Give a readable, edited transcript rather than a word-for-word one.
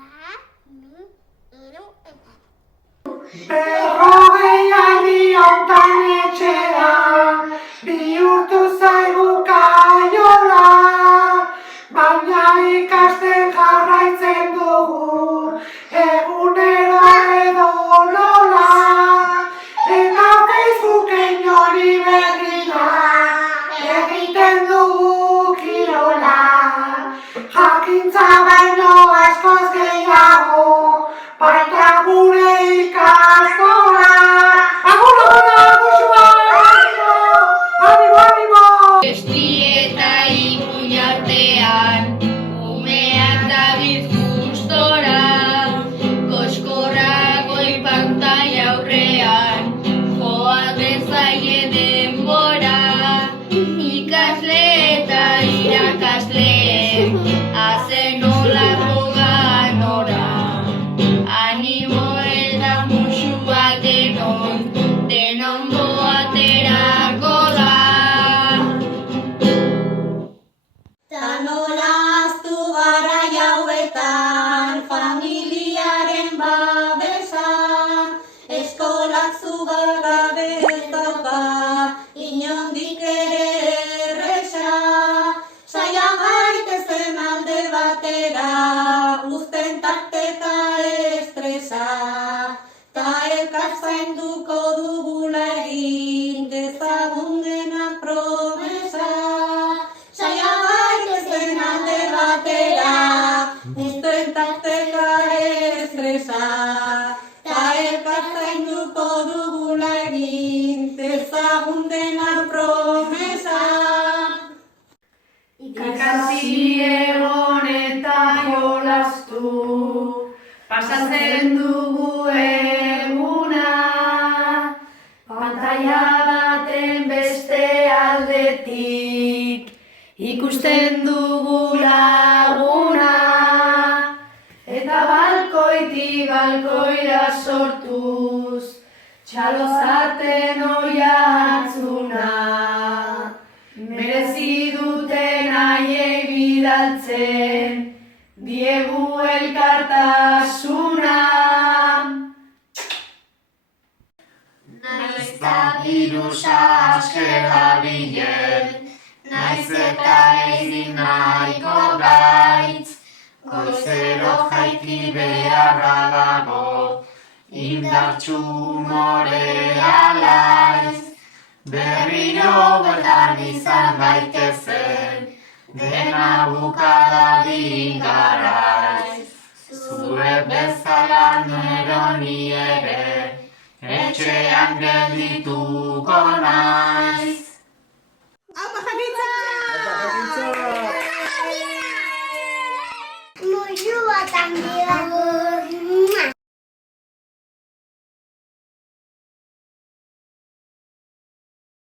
Bat, bi, hiru, eta. Berrogei aldi hontan etxean, bihurtu zaigu kaiola, baina ikasten jarraitzen dugu, egunero edo nola, eta Facebooken joni berria, egiten dugu kirola, jakintza baino askoz gehiago, baita gure ikastola. Agur, agur, animo! Esti eta ipuñartean, umeak dabiz gustora, koskorra goi pantaila aurrean, joaten zaie denbora, ikasle eta irakasle, hazen olako ganora. Animo eta musua denon boaterako da. Ta nola ahaztu gara jauetan, familiaren babesa, eskolak zugagabe ez dauka, inondik ere erresa. Saia gaitezen alde batera, uzten tarteka estresa, ta elkar zainduko dugula egin, dezagun denak promesa. Saia gaitezen alde batera, uzten tarteka estresa, ta elkar zainduko dugula egin, dezagun denak promesa. Ikasi egon eta jolastu, pasatzen dugu eguna, pantaila baten beste aldetik, ikusten dugu laguna, eta balkoitik balkoira sortuz, txalozaten oihartzuna, merezi duten haiei bidaltzen, diegu elkartasuna. Naiz eta birusa aske dabilen, naiz eta ezin nahiko gaitz, goizero jaiki beharra dago, indartsu morea laiz, berriro bertan izan gaitezen, dena bukadadin garaiz, zure bezala neroni ere, etxean geldituko naiz.